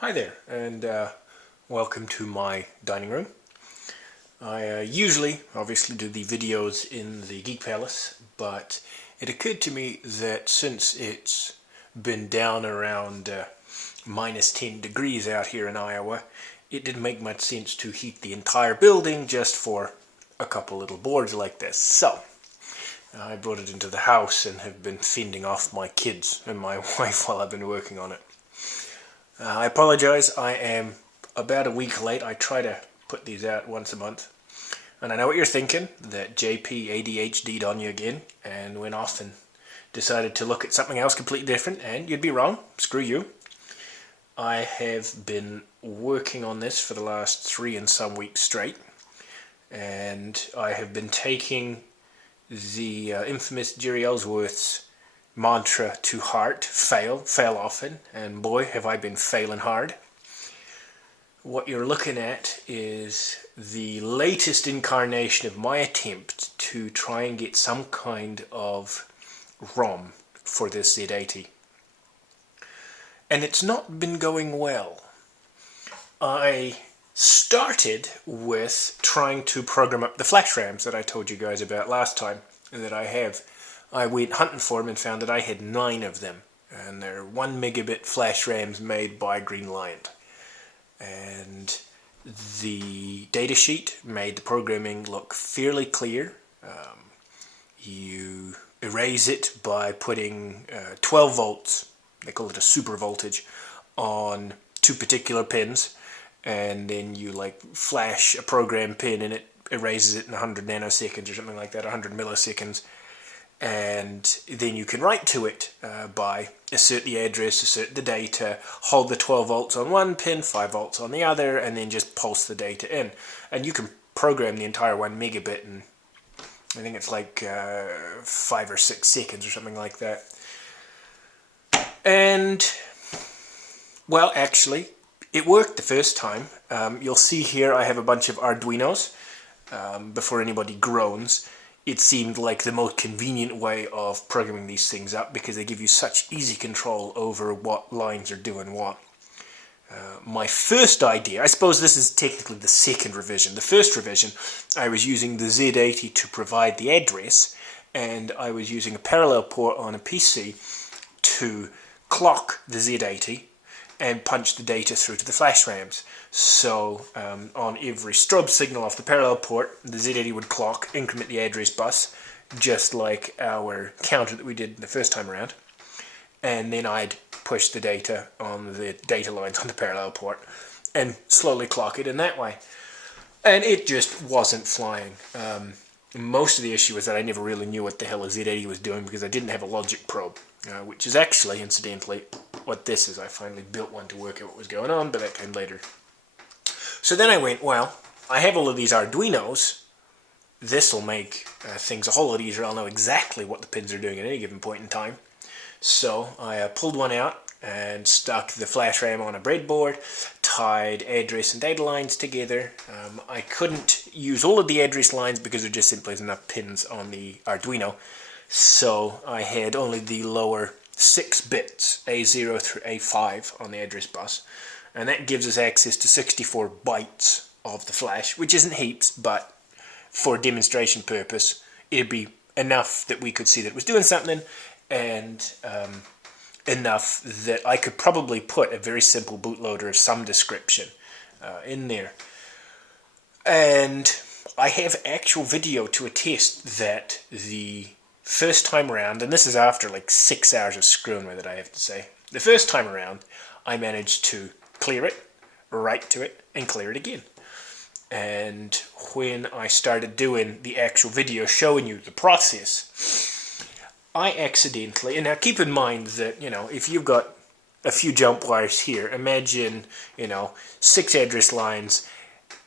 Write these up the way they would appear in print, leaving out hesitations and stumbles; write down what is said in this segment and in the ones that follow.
Hi there, and welcome to my dining room. I usually, obviously, do the videos in the Geek Palace, but it occurred to me that since it's been down around minus 10 degrees out here in Iowa, it didn't make much sense to heat the entire building just for a couple little boards like this. So, I brought it into the house and have been fending off my kids and my wife while I've been working on it. I apologize, I am about a week late. I try to put these out once a month. And I know what you're thinking, that JP ADHD'd on you again and went off and decided to look at something else completely different, and you'd be wrong. Screw you. I have been working on this for the last 3 and some weeks straight, and I have been taking the infamous Jerry Ellsworth's mantra to heart: fail often, and boy have I been failing hard. What you're looking at is the latest incarnation of my attempt to try and get some kind of ROM for this Z80. And it's not been going well. I started with trying to program up the flash RAMs that I told you guys about last time that I have. I went hunting for them and found that I had 9 of them, and they're 1 megabit flash RAMs made by Green Lion. And the datasheet made the programming look fairly clear. You erase it by putting 12 volts, they call it a super voltage, on 2 particular pins, and then you flash a program pin and it erases it in 100 nanoseconds or something like that, 100 milliseconds. And then you can write to it by assert the address, assert the data, hold the 12 volts on one pin, 5 volts on the other, and then just pulse the data in. And you can program the entire 1 megabit in, I think it's 5 or 6 seconds or something like that. And, well, actually, it worked the first time. You'll see here I have a bunch of Arduinos. Before anybody groans, it seemed like the most convenient way of programming these things up because they give you such easy control over what lines are doing what. My first idea, I suppose this is technically the second revision. The first revision, I was using the Z80 to provide the address, and I was using a parallel port on a PC to clock the Z80 and punch the data through to the flash RAMs. So on every strobe signal off the parallel port, the Z80 would clock, increment the address bus, just like our counter that we did the first time around. And then I'd push the data on the data lines on the parallel port and slowly clock it in that way. And it just wasn't flying. Most of the issue was that I never really knew what the hell a Z80 was doing because I didn't have a logic probe, which is actually, incidentally, what this is. I finally built one to work out what was going on, but that came later. So then I went, well, I have all of these Arduinos. This will make things a whole lot easier. I'll know exactly what the pins are doing at any given point in time. So I pulled one out and stuck the flash RAM on a breadboard, tied address and data lines together. I couldn't use all of the address lines because there just simply isn't enough pins on the Arduino. So I had only the lower 6 bits, A0 through A5, on the address bus. And that gives us access to 64 bytes of the flash, which isn't heaps, but for demonstration purpose, it'd be enough that we could see that it was doing something, and enough that I could probably put a very simple bootloader of some description in there. And I have actual video to attest that the first time around, and this is after 6 hours of screwing with it, I have to say, the first time around I managed to clear it, write to it, and clear it again. And when I started doing the actual video showing you the process, I accidentally, and now keep in mind that, if you've got a few jump wires here, imagine, 6 address lines,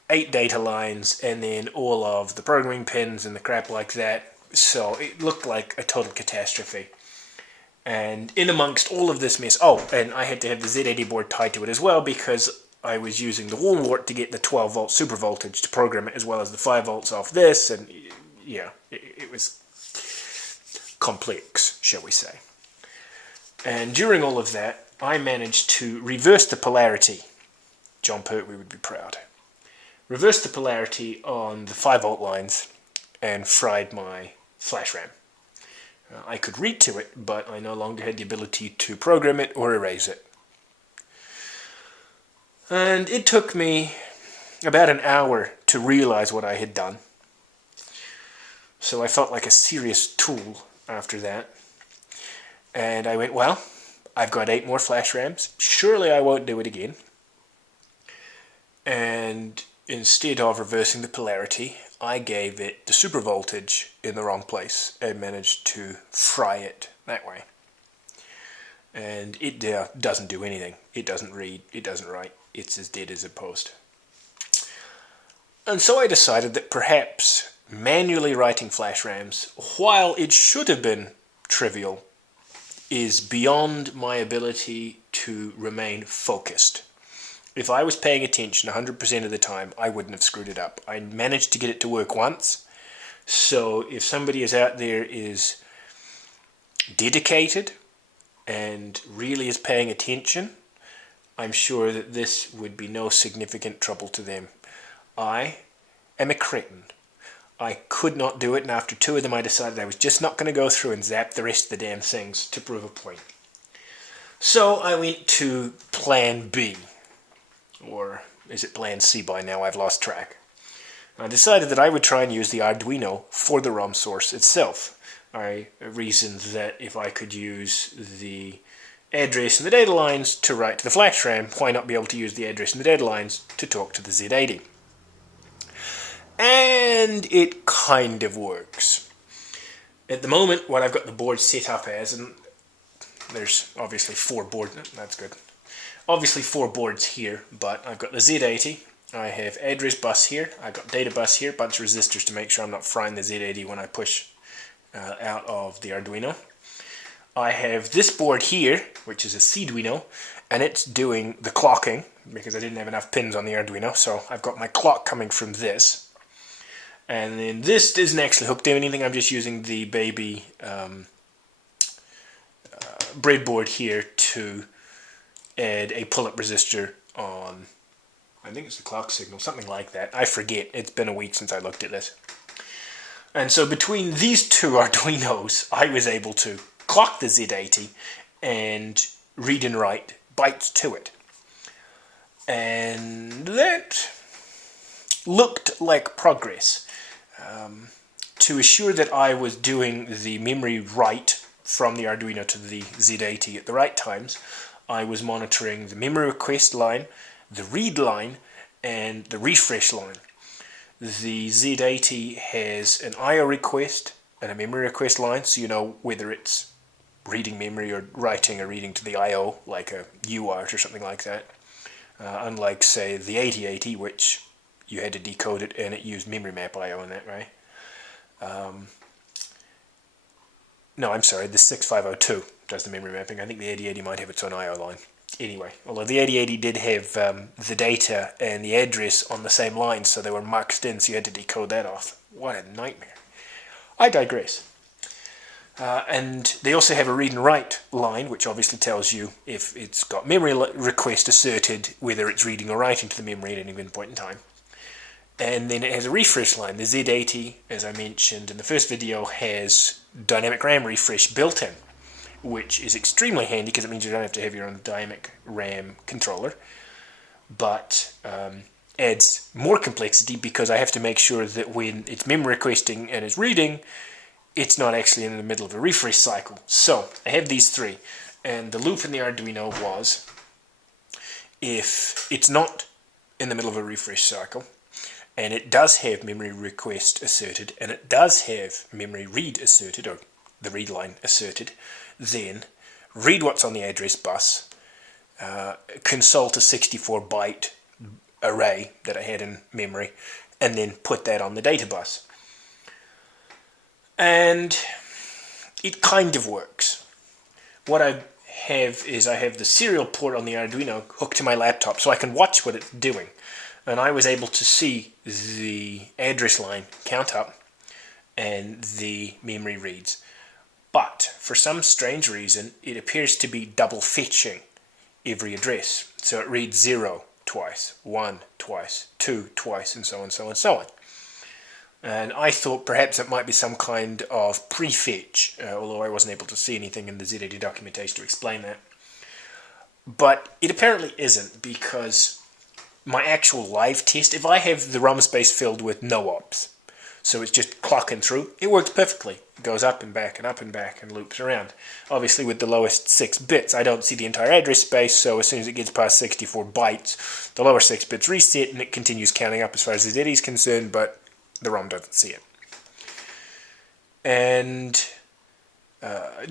8 data lines, and then all of the programming pins and the crap like that. So it looked like a total catastrophe. And in amongst all of this mess, and I had to have the Z80 board tied to it as well because I was using the wall wart to get the 12 volt super voltage to program it as well as the 5 volts off this, and yeah, it was complex, shall we say. And during all of that, I managed to reverse the polarity. John Pertwee would be proud. Reverse the polarity on the 5-volt lines and fried my flash RAM. I could read to it, but I no longer had the ability to program it or erase it. And it took me about an hour to realize what I had done. So I felt like a serious tool after that. And I went, well, I've got 8 more flash RAMs. Surely I won't do it again. And instead of reversing the polarity, I gave it the super voltage in the wrong place and managed to fry it that way. And it doesn't do anything. It doesn't read, it doesn't write. It's as dead as a post. And so I decided that perhaps manually writing flash RAMs, while it should have been trivial, is beyond my ability to remain focused. If I was paying attention 100% of the time, I wouldn't have screwed it up. I managed to get it to work once. So if somebody is out there is dedicated and really is paying attention, I'm sure that this would be no significant trouble to them. I am a cretin. I could not do it, and after 2 of them I decided I was just not going to go through and zap the rest of the damn things to prove a point. So I went to plan B. Or is it plan C by now? I've lost track. I decided that I would try and use the Arduino for the ROM source itself. I reasoned that if I could use the address and the data lines to write to the flash RAM, why not be able to use the address and the data lines to talk to the Z80? And it kind of works. At the moment, what I've got the board set up as, and there's obviously 4 boards, that's good. Obviously 4 boards here, but I've got the Z80, I have address bus here, I've got data bus here, a bunch of resistors to make sure I'm not frying the Z80 when I push out of the Arduino. I have this board here, which is a Cduino, and it's doing the clocking, because I didn't have enough pins on the Arduino, so I've got my clock coming from this. And then this isn't actually hooked to anything, I'm just using the baby breadboard here to add a pull-up resistor on, I think it's the clock signal, something like that. I forget, it's been a week since I looked at this. And so between these 2 Arduinos, I was able to clock the Z80 and read and write bytes to it. And that looked like progress. To assure that I was doing the memory write from the Arduino to the Z80 at the right times, I was monitoring the memory request line, the read line, and the refresh line. The Z80 has an IO request and a memory request line, so you know whether it's reading memory or writing or reading to the IO, like a UART or something like that. Unlike, say, the 8080, which you had to decode it and it used memory map IO in that, right? No, I'm sorry, the 6502 does the memory mapping. I think the 8080 might have its own IO line. Anyway, although the 8080 did have the data and the address on the same line, so they were marked in, so you had to decode that off. What a nightmare. I digress. And they also have a read and write line, which obviously tells you if it's got memory request asserted, whether it's reading or writing to the memory at any given point in time. And then it has a refresh line. The Z80, as I mentioned in the first video, has dynamic RAM refresh built in, which is extremely handy because it means you don't have to have your own dynamic RAM controller, but adds more complexity because I have to make sure that when it's memory requesting and it's reading, it's not actually in the middle of a refresh cycle. So I have these 3, and the loop in the Arduino was, if it's not in the middle of a refresh cycle, and it does have memory request asserted, and it does have memory read asserted, or the read line asserted, then read what's on the address bus, consult a 64-byte array that I had in memory, and then put that on the data bus. And it kind of works. What I have is I have the serial port on the Arduino hooked to my laptop so I can watch what it's doing. And I was able to see the address line count up and the memory reads. But for some strange reason, it appears to be double fetching. every address. So it reads 0 twice, 1 twice, 2 twice, and so on, so on, so on. And I thought perhaps it might be some kind of prefetch, although I wasn't able to see anything in the Z80 documentation to explain that. But it apparently isn't, because my actual live test, if I have the ROM space filled with no ops, so it's just clocking through, it works perfectly. It goes up and back and up and back and loops around. Obviously with the lowest 6 bits, I don't see the entire address space, so as soon as it gets past 64 bytes, the lower 6 bits reset and it continues counting up as far as the Z80 is concerned, but the ROM doesn't see it. And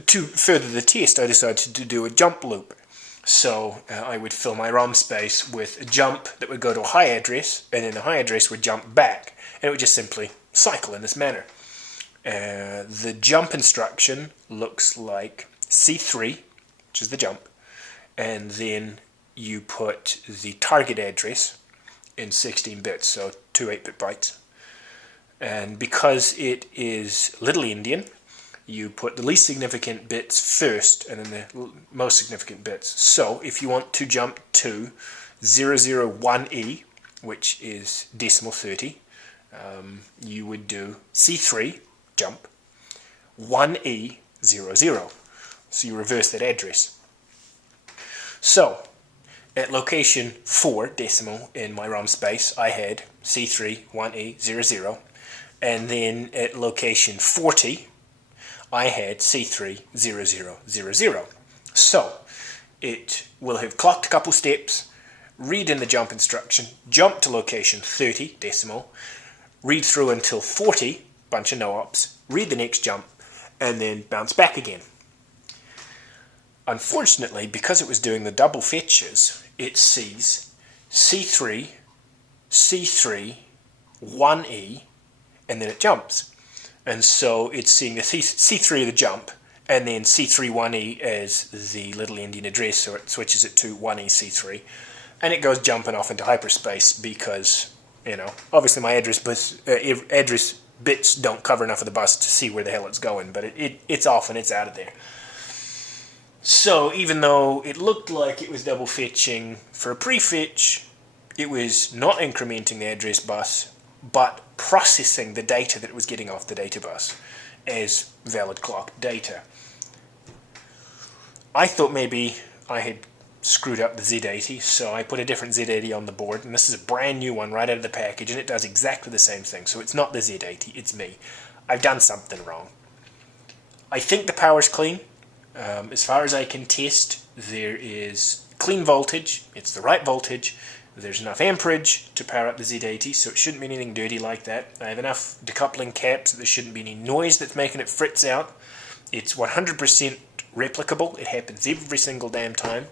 to further the test, I decided to do a jump loop. So I would fill my ROM space with a jump that would go to a high address, and then the high address would jump back, and it would just simply cycle in this manner. The jump instruction looks like C3, which is the jump, and then you put the target address in 16 bits, so 2 8-bit bytes. And because it is Little Endian, you put the least significant bits first and then the most significant bits. So if you want to jump to 001E, which is decimal 30, you would do C3, jump, 1E00. So you reverse that address. So at location 4 decimal in my ROM space, I had C3, 1E00. And then at location 40, I had C30000. So it will have clocked a couple steps, read in the jump instruction, jump to location 30 decimal, read through until 40, bunch of no-ops, read the next jump, and then bounce back again. Unfortunately, because it was doing the double fetches, it sees C3, C3, 1E, and then it jumps. And so it's seeing the C3 of the jump, and then C31E as the Little Endian address, so it switches it to 1EC3, and it goes jumping off into hyperspace because, you know, obviously my address bits don't cover enough of the bus to see where the hell it's going, but it's off and it's out of there. So even though it looked like it was double fetching for a prefetch, it was not incrementing the address bus, but processing the data that it was getting off the data bus as valid clocked data. I thought maybe I had screwed up the Z80, so I put a different Z80 on the board, and this is a brand new one right out of the package, and it does exactly the same thing. So it's not the Z80, it's me. I've done something wrong. I think the power's clean. As far as I can test, there is clean voltage, it's the right voltage. There's enough amperage to power up the Z80, so it shouldn't be anything dirty like that. I have enough decoupling caps that there shouldn't be any noise that's making it fritz out. It's 100% replicable. It happens every single damn time.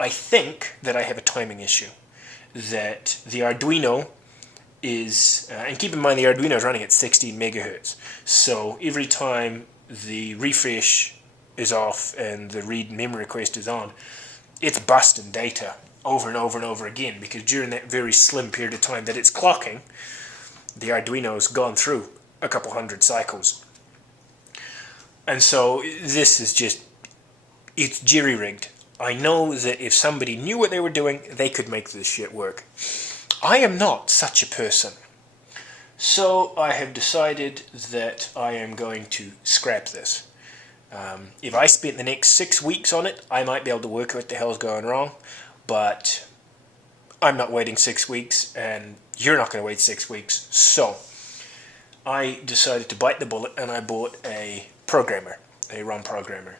I think that I have a timing issue. That the Arduino is, and keep in mind the Arduino is running at 16 megahertz. So every time the refresh is off and the read memory request is on, it's busting data over and over and over again, because during that very slim period of time that it's clocking, the Arduino's gone through a couple hundred cycles. And so this is just, it's jerry-rigged. I know that if somebody knew what they were doing, they could make this shit work. I am not such a person. So I have decided that I am going to scrap this. If I spent the next 6 weeks on it, I might be able to work out what the hell's going wrong. But I'm not waiting 6 weeks, and you're not going to wait 6 weeks. So I decided to bite the bullet, and I bought a programmer, a ROM programmer.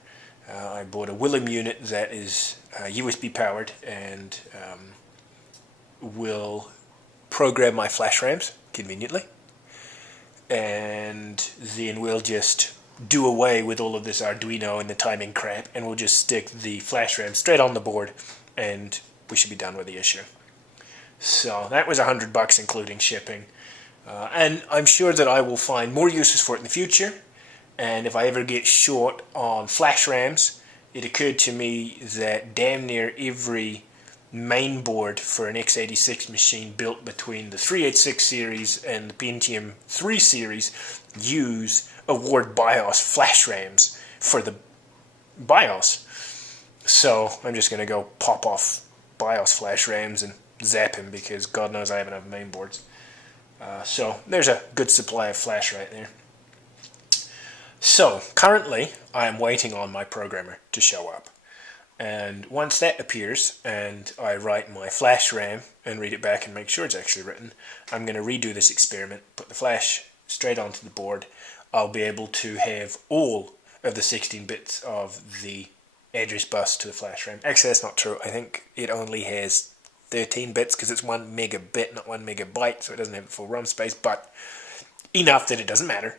I bought a Willem unit that is USB powered and will program my flash RAMs conveniently. And then we'll just do away with all of this Arduino and the timing crap, and we'll just stick the flash RAM straight on the board, and we should be done with the issue. So that was $100 including shipping. And I'm sure that I will find more uses for it in the future. And if I ever get short on flash RAMs, it occurred to me that damn near every main board for an x86 machine built between the 386 series and the Pentium 3 series use award BIOS flash RAMs for the BIOS. So I'm just going to go pop off BIOS flash RAMs and zap him, because God knows I have enough main boards. So there's a good supply of flash right there. So currently I am waiting on my programmer to show up. And once that appears and I write my flash RAM and read it back and make sure it's actually written, I'm going to redo this experiment, put the flash straight onto the board. I'll be able to have all of the 16 bits of the address bus to the flash RAM. Actually, that's not true. I think it only has 13 bits because it's 1 megabit, not 1 megabyte, so it doesn't have the full ROM space, but enough that it doesn't matter.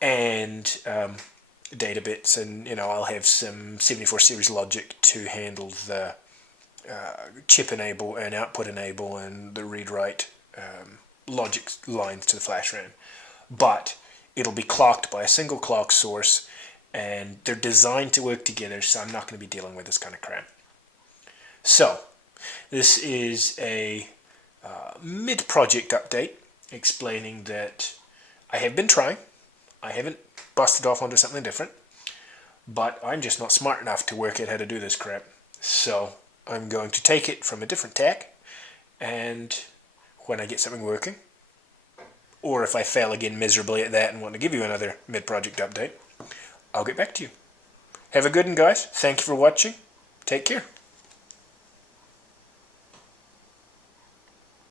And data bits, and I'll have some 74 series logic to handle the chip enable and output enable and the read-write logic lines to the flash RAM. But it'll be clocked by a single clock source, and they're designed to work together, so I'm not going to be dealing with this kind of crap. So this is a mid-project update explaining that I have been trying. I haven't busted off onto something different, but I'm just not smart enough to work out how to do this crap. So I'm going to take it from a different tack, and when I get something working, or if I fail again miserably at that and want to give you another mid-project update, I'll get back to you. Have a good one, guys. Thank you for watching. Take care.